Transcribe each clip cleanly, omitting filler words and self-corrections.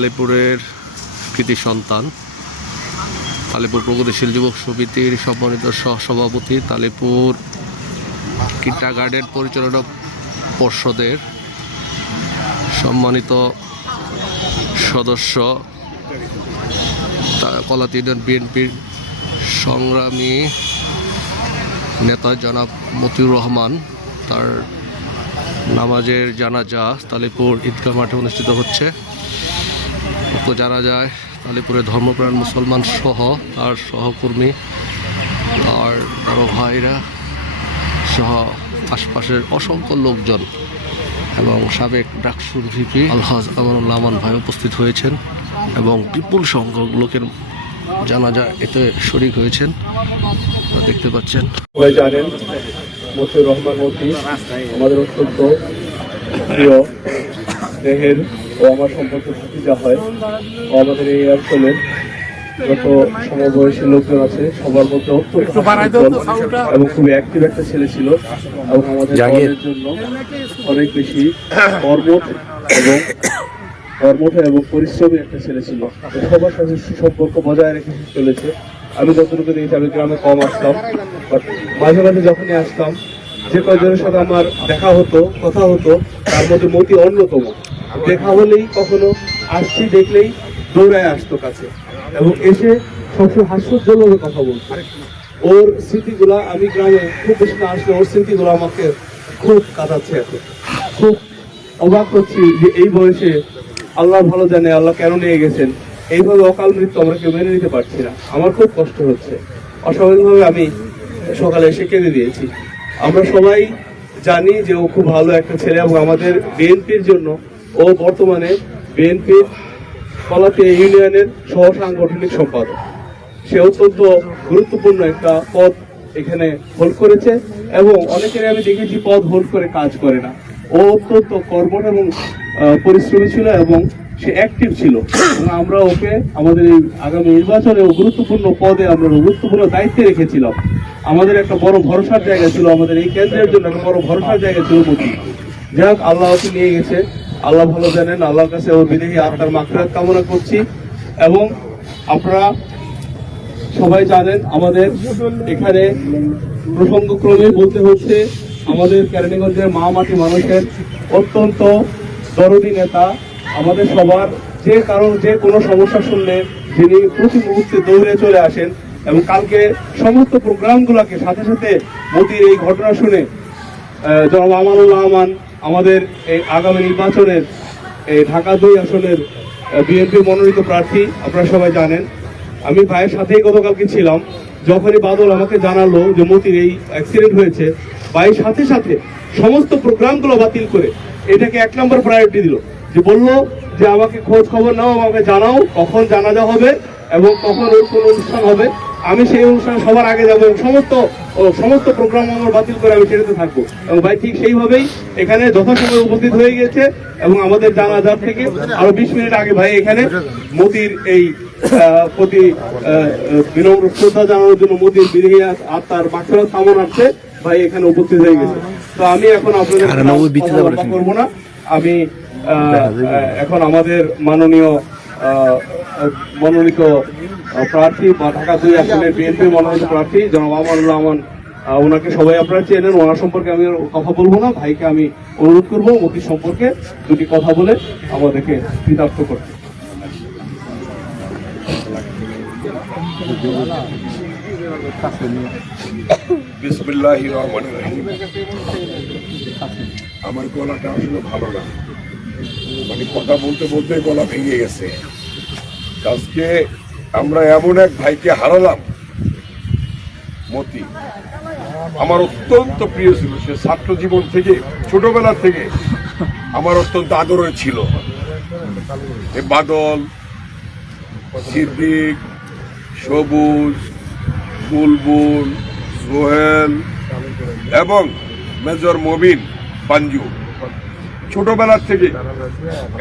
আলিপুরের কৃতি সন্তান, আলিপুর প্রগতিশীল যুবক সমিতির সম্মানিত সহসভাপতি, আলিপুর কিন্ডারগার্টেন পরিচালনা পর্ষদের সম্মানিত সদস্য, কলাতি ইউনিয়ন বিএনপির সংগ্রামী নেতা জনাব মতিউর রহমান, তার নামাজের জানাজা আলিপুর ঈদগাহ মাঠে অনুষ্ঠিত হচ্ছে। তো জানা যায় আলিপুরের ধর্মপ্রাণ মুসলমান সহ তার সহকর্মী, তার বড় ভাইরা সহ আশপাশের অসংখ্য লোকজন এবং সাবেক ডাকসুর ভিপি আলহাজ আমানুল্লাহ আমান ভাই উপস্থিত হয়েছেন এবং বিপুল সংখ্যক লোকের জানাজা এতে শরীক হয়েছেন, দেখতে পাচ্ছেন। সবাই জানেন মতিউর রহমান মতি আমাদের অত্যন্ত প্রিয় দেহের ও আমার সম্পর্ক ভাতিজা হয়। ও আমাদের এই অঞ্চলের যত সমবয়সী লোকজন আছে সবার মধ্যে অত্যন্ত এবং খুবই অ্যাক্টিভ একটা ছেলে ছিল এবং আমাদের দলের জন্য অনেক বেশি কর্মঠ এবং পরিশ্রমী একটা ছেলে ছিল। সবার সাথে সুসম্পর্ক বজায় রেখে চলেছে। আমি যতটুকু দেখেছি, আমি গ্রামে কম আসতাম, বাট মাঝে মাঝে যখনই আসতাম যে কয়েকজনের সাথে আমার দেখা হতো, কথা হতো, তার মধ্যে মতি অন্যতম। দেখা হলেই কখনো আসছি দেখলেই দৌড়ায় আসতো কাছে এবং এসে সবসময় হাস্যোজ্জ্বলভাবে কথা বলতো। ওর স্মৃতিগুলা আমি গ্রামে খুব বেশি না আসলে ওর স্মৃতিগুলো আমাকে খুব কাঁদাচ্ছে। এখন খুব অবাক হচ্ছি যে এই বয়সে আল্লাহ ভালো জানে আল্লাহ কেন নিয়ে গেছেন, এইভাবে অকাল মৃত্যু আমরা কেউ মেনে নিতে পারছি না। আমার খুব কষ্ট হচ্ছে। অস্বাভাবিকভাবে আমি সকালে এসে কেঁদে দিয়েছি। আমরা সবাই জানি যে ও খুব ভালো একটা ছেলে এবং আমাদের বিএনপির জন্য ও বর্তমানে বিএনপির কলাতি ইউনিয়নের সহ সাংগঠনিক সম্পাদক। সে অত্যন্ত গুরুত্বপূর্ণ একটা পদ এখানে হোল্ড করেছে এবং অনেকের আমি দেখেছি পদ হোল্ড করে কাজ করে না। ও অত্যন্ত কর্মঠ এবং পরিশ্রমী ছিল এবং সে অ্যাক্টিভ ছিল। আমরা ওকে আমাদের এই আগামী নির্বাচনে গুরুত্বপূর্ণ পদে আমরা গুরুত্বপূর্ণ দায়িত্বে রেখেছিলাম। আমাদের একটা বড় ভরসার জায়গা ছিল, আমাদের এই কেন্দ্রের জন্য একটা বড় ভরসার জায়গা ছিল মতি। যাই হোক, আল্লাহ ওকে নিয়ে গেছে, আল্লাহ ভালো জানেন। আল্লাহর কাছে ওর বিদেহী আত্মার মাগফিরাত কামনা করছি। এবং আপনারা সবাই জানেন আমাদের এখানে প্রসঙ্গক্রমে বলতে হচ্ছে আমাদের কেরানীগঞ্জের মা মাটি মানুষের অত্যন্ত দরদি নেতা, আমাদের সবার যে কোনো সমস্যা শুনলে যিনি প্রতি মুহূর্তে দৌড়ে চলে আসেন এবং কালকে সমস্ত প্রোগ্রামগুলোকে সাথে সাথে মোদির এই ঘটনা শুনে জনাব আমানুল্লাহ আমান আমাদের এই আগামী নির্বাচনের এই ঢাকা 2 আসনের বিএনপি মনোনীত প্রার্থী, আপনারা সবাই জানেন। আমি ভাইয়ের সাথেই গতকালকে ছিলাম। যখনই বাদল আমাকে জানালো যে মতির এই অ্যাক্সিডেন্ট হয়েছে, ভাইয়ের সাথে সাথে সমস্ত প্রোগ্রামগুলো বাতিল করে এটাকে 1 নম্বর প্রায়োরিটি দিল, যে বললো যে আমাকে খোঁজ খবর নাও, আমাকে জানাও কখন জানাজা হবে এবং কখন ওর কোন অনুষ্ঠান হবে। আমি সেই অনুষ্ঠানে সবার আগে যাবো এবং সমস্ত প্রোগ্রাম আমার বাতিল করে আমি সেটাতে থাকবো। এবং ভাই ঠিক সেইভাবেই এখানে যথাসময়ে উপস্থিত হয়ে গেছে এবং আমাদের জানাজার থেকে আরো 20 মিনিট আগে ভাই এখানে মতির এই প্রতি বিনম্র শ্রদ্ধা জানানোর জন্য মতির বিদেহী আত্মার মাগফিরাত কামনার্থে ভাই এখানে উপস্থিত হয়ে গেছে। তো আমি এখন আপনাদের করবো না, আমি এখন আমাদের মনোনীত প্রার্থী বা ঢাকা 2 আসনের বিএনপি মনোনীত প্রার্থী জনাব আমানুল্লাহ আমান, ওনাকে সবাই আপনারা চেনেন। ওনার সম্পর্কে আমি কথা বলবো না, ভাইকে আমি অনুরোধ করবো মতির সম্পর্কে দুটি কথা বলে আমাদেরকে কৃতার্থ করতে। বিসমিল্লাহির রহমানির রহিম। আমার গলাটা আসলে ভালো না, মানে কথা বলতে বলতে গলা ভেঙে গেছে। আজকে আমরা এমন এক ভাইকে হারালাম। মতি আমার অত্যন্ত প্রিয় ছিল, সে ছাত্র জীবন থেকে ছোটবেলা থেকে আমার অত্যন্ত আদরের ছিল। বাদল, সিদ্দিক, সবুজ, বুলবুল, সোহেল এবং মেজর মবিন পাঞ্জু, ছোটবেলা থেকে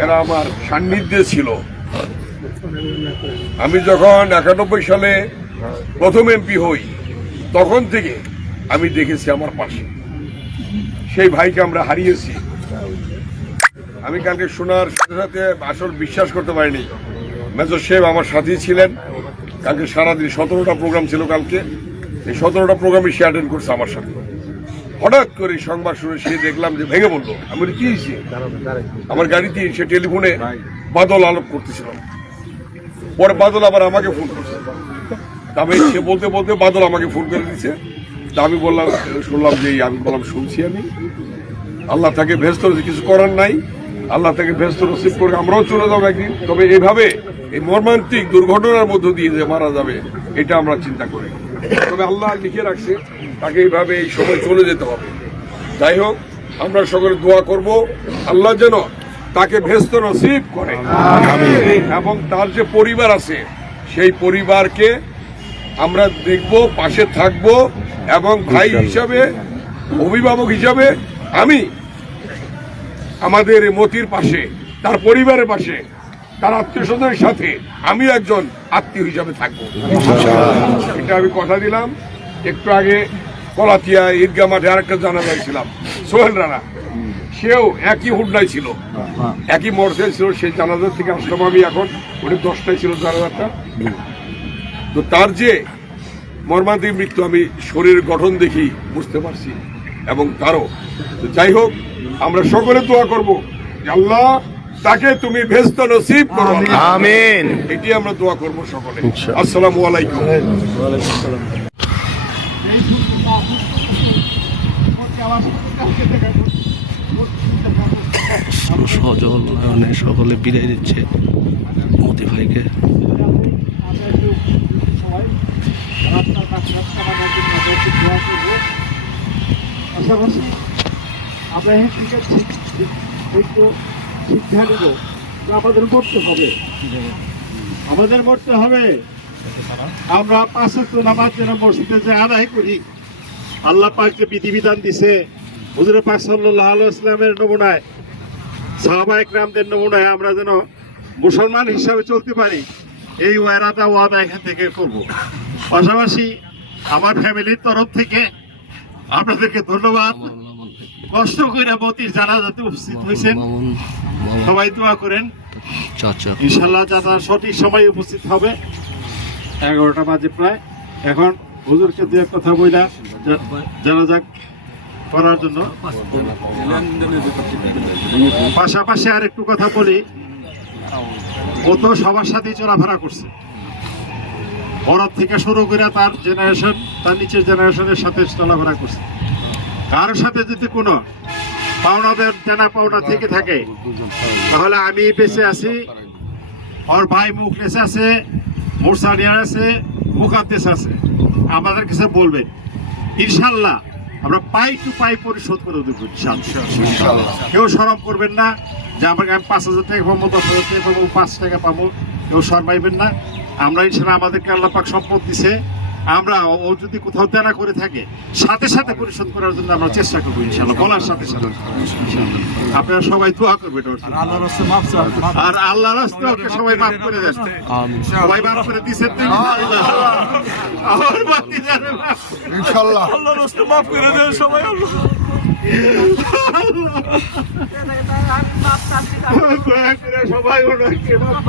এরা আমার সান্নিধ্যে ছিল। আমি যখন 91 সালে প্রথম এমপি হই তখন থেকে আমি দেখেছি আমার পাশে। সেই ভাইকে আমরা হারিয়েছি। আমি কালকে শোনার সাথে সাথে আসল বিশ্বাস করতে পারিনি। মেজর সাহেব আমার সাথেই ছিলেন কালকে সারাদিন, 17টা প্রোগ্রাম ছিল কালকে, এই 17টা প্রোগ্রামই সে অ্যাটেন্ড করছে আমার সাথে। হঠাৎ করে সংবাদ শুনে সে দেখলাম যে ভেঙে বললো। আমি বলি কি হয়েছে? আমার গাড়িতে সে টেলিফোনে বাদল আলাপ করতেছিল, পরে বাদল আবার আমাকে ফোন করছে। তবে সে বলতে বলতে বাদল আমাকে ফোন করে দিচ্ছে। তা আমি বললাম, শুনলাম যে আমি বললাম শুনছি আমি, আল্লাহ তাকে ভেস্ত, কিছু করার নাই, আল্লাহ তাকে ভেস্ত নসিব করে আমরাও চলে যাবো একদিন। তবে এইভাবে এই মর্মান্তিক দুর্ঘটনার মধ্য দিয়ে যে মারা যাবে এটা আমরা চিন্তা করি। তবে আল্লাহ লিখে রাখছে তাকে এইভাবে এই সময় চলে যেতে হবে। যাই হোক, আমরা সকলে দোয়া করব আল্লাহ যেন তাকে ভেস্ত নসিব করে, এবং তার যে পরিবার আছে সেই পরিবারকে আমরা দেখব, পাশে থাকব, এবং ভাই হিসাবে, অভিভাবক হিসাবে আমি আমাদের মতির পাশে, তার পরিবারের পাশে, তার আত্মীয় স্বজনের সাথে আমি একজন আত্মীয় হিসাবে থাকবো, এটা আমি কথা দিলাম। একটু আগে কলাতিয়া ঈদগাহ মাঠে আরেকটা জানাজা ছিলাম, সোহেল রানা, সেও একই হুডনায় ছিল, একই মোটরসাইকেল ছিল। সেই জানাজা থেকে আসলাম আমি এখন, ওটা 10টায় ছিল জানাজাটা। তো তার যে মর্মান্তিক মৃত্যু আমি শরীরের গঠন দেখি বুঝতে পারছি, এবং তারও। তো যাই হোক, আমরা সকলে দোয়া করবো যে আল্লাহ তাকে তুমি ভেস্ত নসিব করো, আমিন। এটি আমরা দোয়া করবো সকলে। আসসালামু আলাইকুম। সজল নয়নে সকলে বিদায় দিচ্ছে মতি ভাইকে। পাশাপাশি আমরা এখান থেকে একটু শিক্ষা নেব যে আমাদের মরতে হবে, আমাদের মরতে হবে। আমরা 5 ওয়াক্ত নামাজ যেন মসজিদে যে আদায় করি, আল্লাহ পাক যে বিধিবিধান দিছে, হুজুর পাক সাল্লাল্লাহু আলাইহি ওয়াসাল্লামের নমুনায়, সাহাবায়ে কেরামদের নমুনায় আমরা যেন মুসলমান হিসাবে চলতে পারি, এই ওয়াদা এখান থেকে করব। পাশাপাশি আমার ফ্যামিলির তরফ থেকে আপনাদেরকে ধন্যবাদ। কষ্ট করে মতির জানাজাতে উপস্থিত হয়েছেন, সবাই দোয়া করেন ইনশাল্লাহ যারা সঠিক সময়ে উপস্থিত হবে। 11টা বাজে প্রায়। এখন হুজুরকে দু এক কথা বইলা জানাজা করার জন্য। পাশাপাশি আর একটু কথা বলি, ও তো সবার সাথেই চলাফেরা করছে, বড় থেকে শুরু করে তার জেনারেশন, তার নিচের জেনারেশনের সাথে চলাফেরা করছে। কারোর সাথে যদি কোনো পাওনাদের দেনা পাওনা থেকে থাকে, তাহলে আমি বেঁচে আছি, ওর ভাই মুখলেস আছে, মোরসানিয়ার আছে, মুকাদ্দেস আছে, আমাদের কাছে বলবেন, ইনশাল্লাহ আমরা পাই টু পাই পরিশোধ করে দেবো ইনশাল্লাহ। কেউ শরম করবেন না যে আমাকে আমি 5,000 টাকা পাবো, 10,000 টাকা পাবো, 5 টাকা পাবো, কেউ শরমাইবেন না। আমরা ইনশাল্লাহ আমাদেরকে আল্লাহ পাক সম্পদ দিছে, আমরা ও যদি কোথাও দেনা করে থাকে সাথে সাথে পরিশোধ করার জন্য আমরা চেষ্টা করবো ইনশাল্লাহ, বলার সাথে সাথে। আপনারা সবাই দোয়া করবেন, আর আল্লাহর রাস্তে ওকে সবাই মাফ করে দেন। সবাই মাফ করে দিচ্ছেন তো ইনশাল্লাহ, আল্লাহর রাস্তে মাফ করে দেন সবাই। দয়া করে সবাই ওনাকে মাফ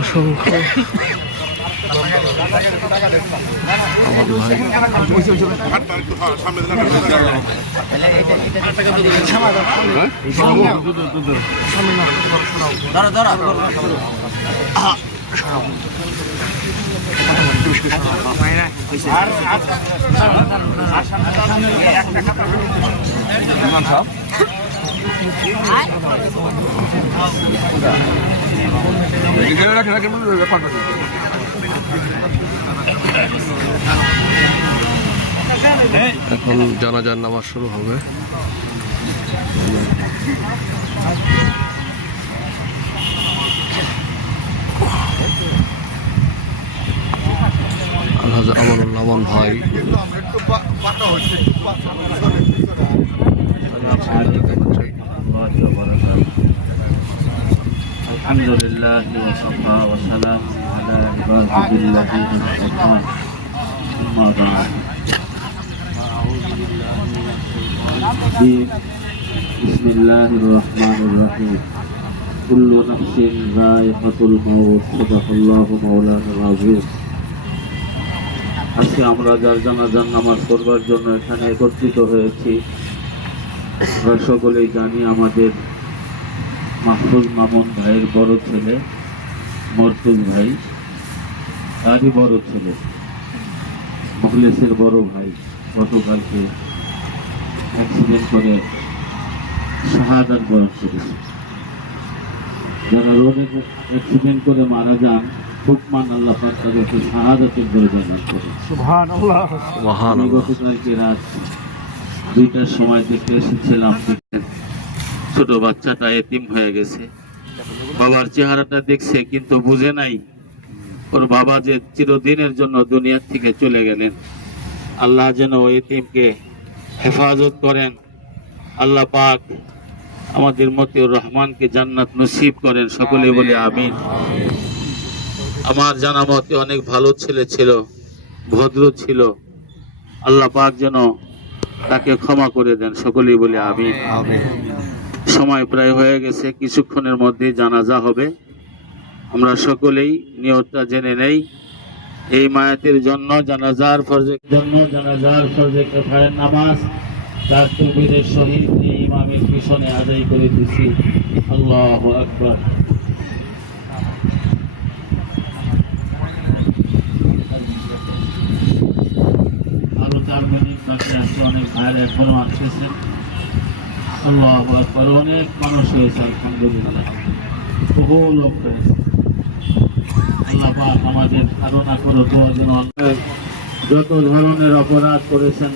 অসংখ্য এখন জানাজার নামাজ শুরু হবে। আলহাজ আমানুল আমান ভাই الحمد لله وصفى وسلام على أعوذ بالله من الشيطان أما بعد بسم الله الرحمن الرحيم كل نفس ذائقة الموت صدق الله مولانا العظيم আজকে আমরা যার জানাজার নামাজ পড়বার জন্য এখানে একত্রিত হয়েছি আমরা সকলেই জানি আমাদের মাহফুজ মামুন ভাইয়ের বড় ছেলে মর্তুজ ভাই, তারই বড় ছেলে মুখলেসের বড় ভাই গতকালকে অ্যাক্সিডেন্ট করে শাহাদাত বরণ করেছে। যারা রোডে অ্যাক্সিডেন্ট করে মারা যান হুকমান আল্লাহ পাক তাদেরকে শাহাদাতের দরজা দান করে। আমি গতকালকে রাত 2টার সময় দেখতে এসেছিলাম, ছোট বাচ্চাটা এতিম হয়ে গেছে। বাবার চেহারাটা দেখছে কিন্তু বুঝে নাই ওর বাবা যে চিরদিনের জন্য দুনিয়ার থেকে চলে গেলেন। আল্লাহ যেন ওই এতিমকে হেফাজত করেন। আল্লাহ পাক আমাদের মতিউর রহমানকে জান্নাত নসিব করেন, সকলে বলে আমিন। আমার জানা মতে অনেক ভালো ছেলে ছিল, ভদ্র ছিল। আল্লাহ পাক যেন তাকে ক্ষমা করে দেন, সকলেই বলে আমিন। সময় প্রায় হয়ে গেছে, কিছুক্ষণের মধ্যে জানাজা হবে। আমরা সকলেই নিয়তটা জেনে নেই। এই মায়াতের জন্য জানাজার ফরজে কিফায়ার নামাজ 4 তাকবীরের সহিত এই ইমামের পিছনে আদায় করে দিছি। আল্লাহু আকবার। আরো 4 মিনিট বাকি আছে, অনেক ভাইরা এখনো আসতেছেন। আল্লাহু আকবার। অনেক মানুষ হয়েছে আলহামদুলিল্লাহ, বহু লোক হয়েছে। আল্লাহ পাক আমাদের ধারণা করো যত ধরনের অপরাধ করেছেন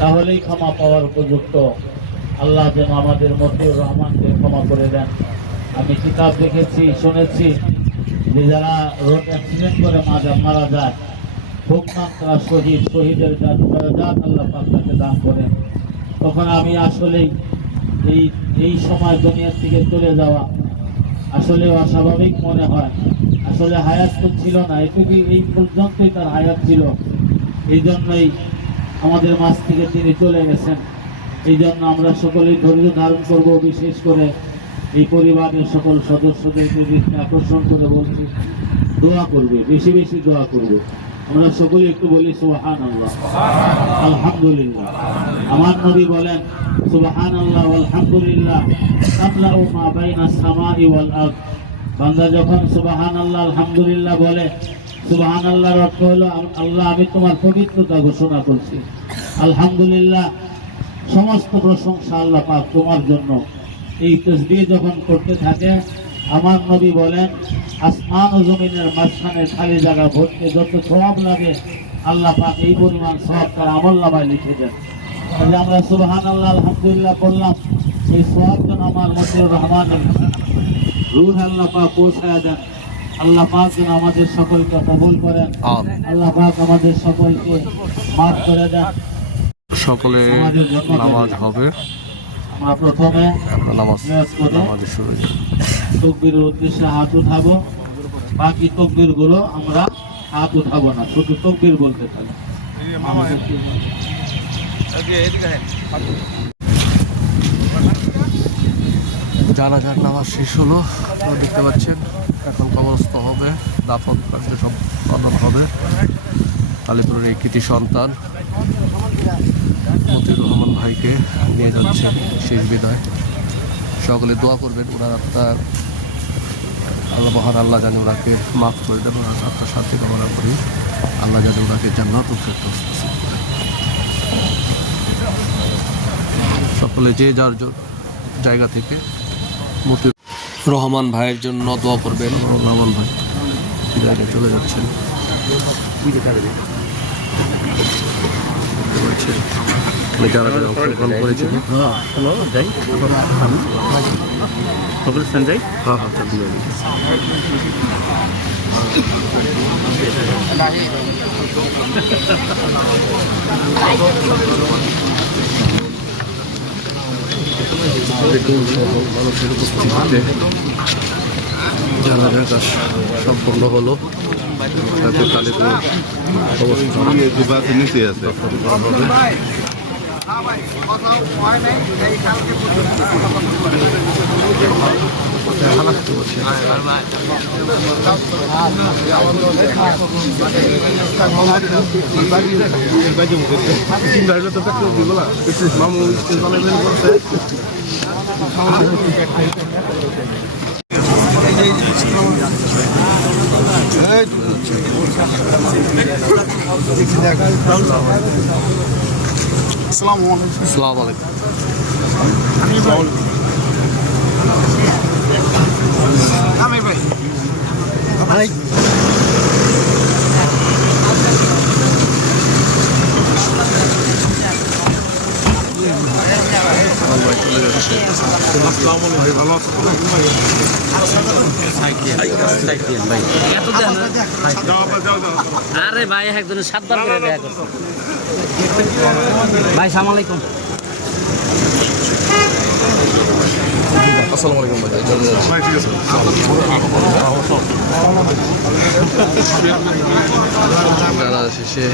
তাহলেই ক্ষমা পাওয়ার উপযুক্ত। আল্লাহ যেন আমাদের মতিউর রহমানকে ক্ষমা করে দেন। আমি কিতাব দেখেছি, শুনেছি যে যারা রোড অ্যাক্সিডেন্ট করে মারা যায় হুকমান তারা শহীদের দারাজাত আল্লাহ পাক তাকে দান করেন। তখন আমি আসলেই এই সময় দুনিয়ার থেকে চলে যাওয়া আসলে অস্বাভাবিক মনে হয়। আসলে হায়াত তো ছিল না, এটুকুই এই পর্যন্তই তার হায়াত ছিল। এই জন্যই আমাদের মাঝ থেকে তিনি চলে গেছেন। এই জন্য আমরা সকলেই ধৈর্য ধারণ করব। বিশেষ করে এই পরিবারের সকল সদস্যদেরকে দৃষ্টি আকর্ষণ করে বলছি, দোয়া করবে, বেশি বেশি দোয়া করবে। আমরা সকলে একটু বলি সুবহানাল্লাহ, আলহামদুলিল্লাহ। আমার নবী বলেন সুবহানাল্লাহ আলহামদুলিল্লাহ তামলাউ মা বাইনাস সামাই ওয়াল আরদ। বান্দা যখন সুবহানাল্লাহ আলহামদুলিল্লাহ বলে, সুবহানাল্লাহর অর্থ হলো আল্লাহ আমি তোমার পবিত্রতা ঘোষণা করছি। আলহামদুলিল্লাহ সমস্ত প্রশংসা আল্লাহ পাক তোমার জন্য। এই তাসবিহ যখন করতে থাকে আমার নবী বলেন আসমান ও জমিনের মাঝখানে খালি জায়গা ভরতে যত সওয়াব লাগে আল্লাহ পাক এই পরিমাণ সওয়াব তার আমলনামায় লিখে দেন। তাহলে আমরা সুবহানাল্লাহ আলহামদুলিল্লাহ বললাম, এই সওয়াব যেন আমার মতিউর রহমানের রূহ আল্লাহ পাক পৌঁছায় দেন। আল্লাহ পাক যেন আমাদের সকলকে কবুল করেন। আল্লাহ পাক আমাদের সকলকে মাফ করে দেন। সকলে নামাজ হবে। আমরা প্রথমে নামাজ করে শুরু তাকবীরের উদ্দেশ্যে হাত উঠাবো। বাকি তাকবীর গুলো আমরা হাত উঠাবো না, শুধু তাকবীর বলতে থাকবো। জানাজার নামাজ শেষ হলো, আপনারা দেখতে পাচ্ছেন। এখন কবরস্থ হবে, দাফন কার্য সম্পাদন হবে। আলিপুরের এই কৃতি সন্তান মতিউর রহমান ভাইকে নিয়ে যাচ্ছে শেষ বিদায়। সকলে দোয়া করবেন, ওনার আত্মার আল্লাহ মহান আল্লাহ জানে ওনাকে মাফ করে দেন, ওনার আত্মার শান্তি কামনা করি। আল্লাহ জানে ওনাকে জান্নাত ও ফেরদৌস নসিব করেন। সকলে যে যার জায়গা থেকে মতিউর রহমান ভাইয়ের জন্য দোয়া করবেন। রহমান ভাই বিদায় নিয়ে চলে যাচ্ছেন। যারা যারা অংশগ্রহণ করেছিল হ্যাঁ মানুষের উপস্থিতিতে জানাজার কাজ সম্পন্ন হলো। যাতে তালিপুর অবস্থান নিচে আছে আসসালামু আলাইকুম। আরে ভাই একজনের 7 বার করে দেখা করছে ভাই। সালাম আলাইকুম। আসসালামু আলাইকুম ভাই। যারা শেষে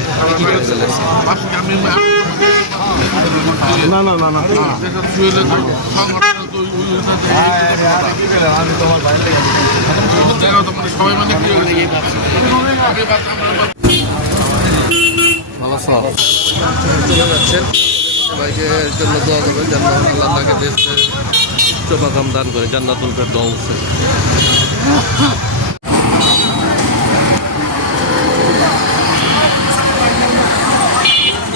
ভালো চলে যাচ্ছেন। সবাইকের জন্য দোয়া করবেন যেন আল্লাহ তাকে দেশের চোপাকাম দান করে জান্নাতুল ফেরদাউস।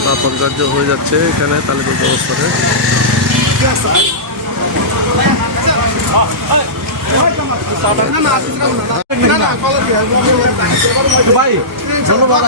দাফন কার্য হয়ে যাচ্ছে এখানে তালিপুর অবস্থানে। ভাই ধন্যবাদ।